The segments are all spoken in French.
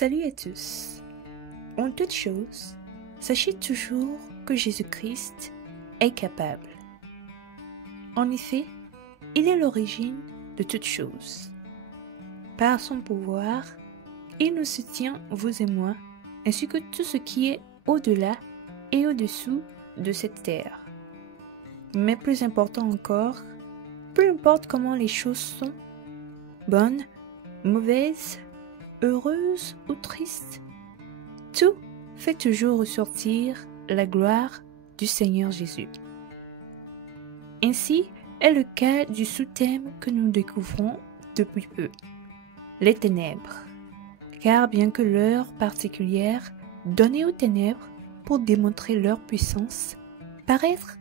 Salut à tous. En toute chose, sachez toujours que Jésus-Christ est capable. En effet, il est l'origine de toutes choses. Par son pouvoir, il nous soutient, vous et moi, ainsi que tout ce qui est au-delà et au-dessous de cette terre. Mais plus important encore, peu importe comment les choses sont, bonnes, mauvaises, heureuses ou tristes, tout fait toujours ressortir la gloire du Seigneur Jésus. Ainsi est le cas du sous-thème que nous découvrons depuis peu, les ténèbres. Car bien que l'heure particulière donnée aux ténèbres pour démontrer leur puissance paraître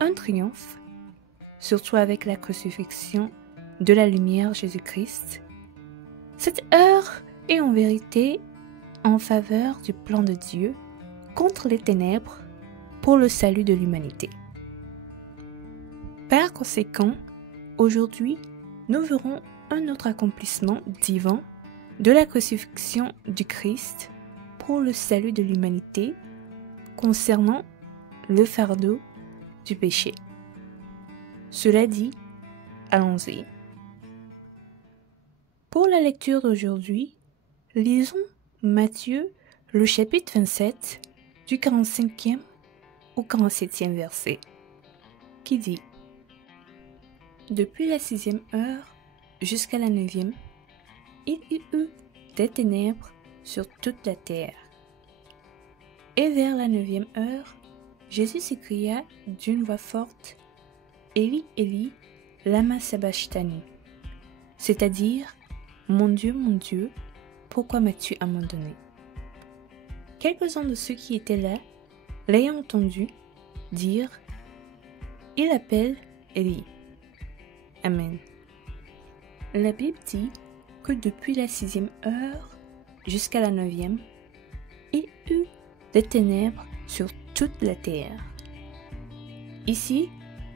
un triomphe, surtout avec la crucifixion de la lumière Jésus-Christ, cette heure est en vérité en faveur du plan de Dieu contre les ténèbres pour le salut de l'humanité. Par conséquent, aujourd'hui, nous verrons un autre accomplissement divin de la crucifixion du Christ pour le salut de l'humanité concernant le fardeau du péché. Cela dit, allons-y. Pour la lecture d'aujourd'hui, lisons Matthieu, le chapitre 27, du 45e au 47e verset, qui dit: Depuis la 6e heure jusqu'à la 9e, il y eut des ténèbres sur toute la terre. Et vers la 9e heure, Jésus s'écria d'une voix forte: Élie, Élie, lama sabachthani, c'est-à-dire, mon Dieu, pourquoi m'as-tu abandonné? Quelques-uns de ceux qui étaient là, l'ayant entendu, dirent: Il appelle Élie. Amen. La Bible dit que depuis la 6e heure jusqu'à la 9e, il y eut des ténèbres sur toute la terre. Ici,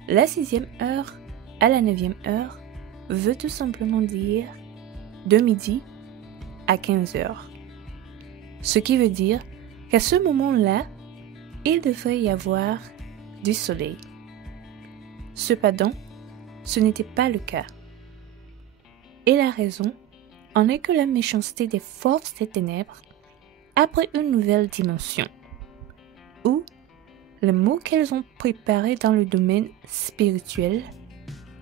la 6e heure à la 9e heure veut tout simplement dire de midi à 15 heures. Ce qui veut dire qu'à ce moment-là, il devrait y avoir du soleil. Cependant, ce n'était pas le cas. Et la raison en est que la méchanceté des forces des ténèbres a pris une nouvelle dimension, où les mots qu'elles ont préparés dans le domaine spirituel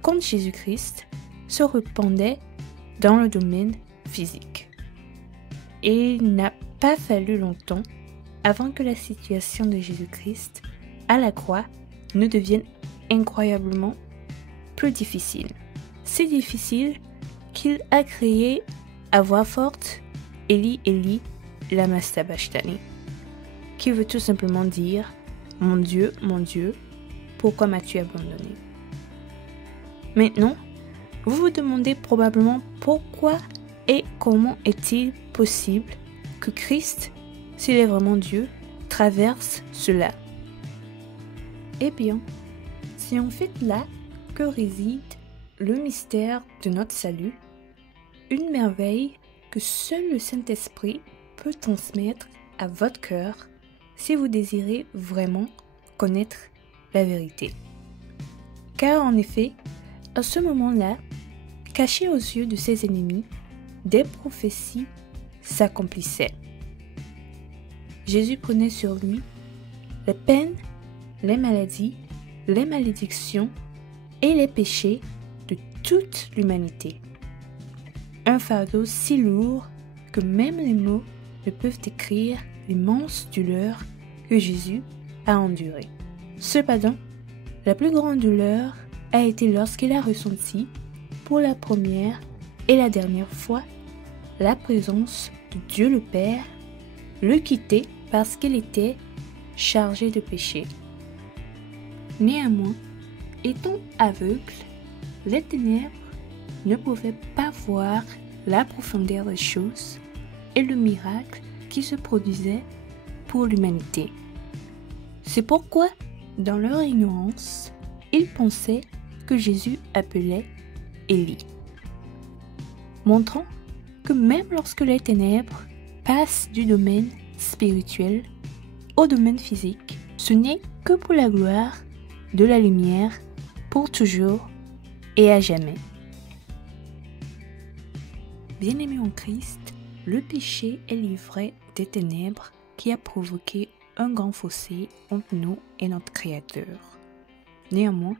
contre Jésus-Christ se répandaient dans le domaine physique. Et il n'a pas fallu longtemps avant que la situation de Jésus-Christ à la croix ne devienne incroyablement plus difficile. Si difficile qu'il a crié à voix forte: Élie, Élie, lama sabachthani, qui veut tout simplement dire: mon Dieu, pourquoi m'as-tu abandonné? Maintenant, vous vous demandez probablement pourquoi et comment est-il possible que Christ, s'il est vraiment Dieu, traverse cela? Eh bien, c'est en fait là que réside le mystère de notre salut, une merveille que seul le Saint-Esprit peut transmettre à votre cœur si vous désirez vraiment connaître la vérité. Car en effet, à ce moment-là, cachées aux yeux de ses ennemis, des prophéties s'accomplissaient. Jésus prenait sur lui les peines, les maladies, les malédictions et les péchés de toute l'humanité. Un fardeau si lourd que même les mots ne peuvent décrire l'immense douleur que Jésus a endurée. Cependant, la plus grande douleur a été lorsqu'il a ressenti, pour la première et la dernière fois, la présence de Dieu le Père le quitter parce qu'il était chargé de péché. Néanmoins, étant aveugle, les ténèbres ne pouvaient pas voir la profondeur des choses et le miracle qui se produisait pour l'humanité. C'est pourquoi, dans leur ignorance, ils pensaient que Jésus appelait Élie, montrant que même lorsque les ténèbres passe du domaine spirituel au domaine physique, ce n'est que pour la gloire de la lumière, pour toujours et à jamais. Bien-aimés en Christ, le péché est l'ivresse des ténèbres qui a provoqué un grand fossé entre nous et notre Créateur. Néanmoins,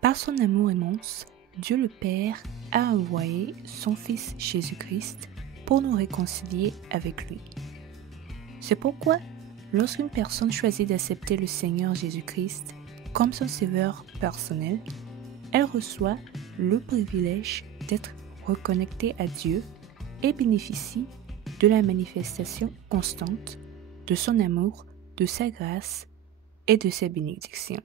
par son amour immense, Dieu le Père a envoyé son Fils Jésus-Christ pour nous réconcilier avec lui. C'est pourquoi, lorsqu'une personne choisit d'accepter le Seigneur Jésus-Christ comme son sauveur personnel, elle reçoit le privilège d'être reconnectée à Dieu et bénéficie de la manifestation constante de son amour, de sa grâce et de ses bénédictions.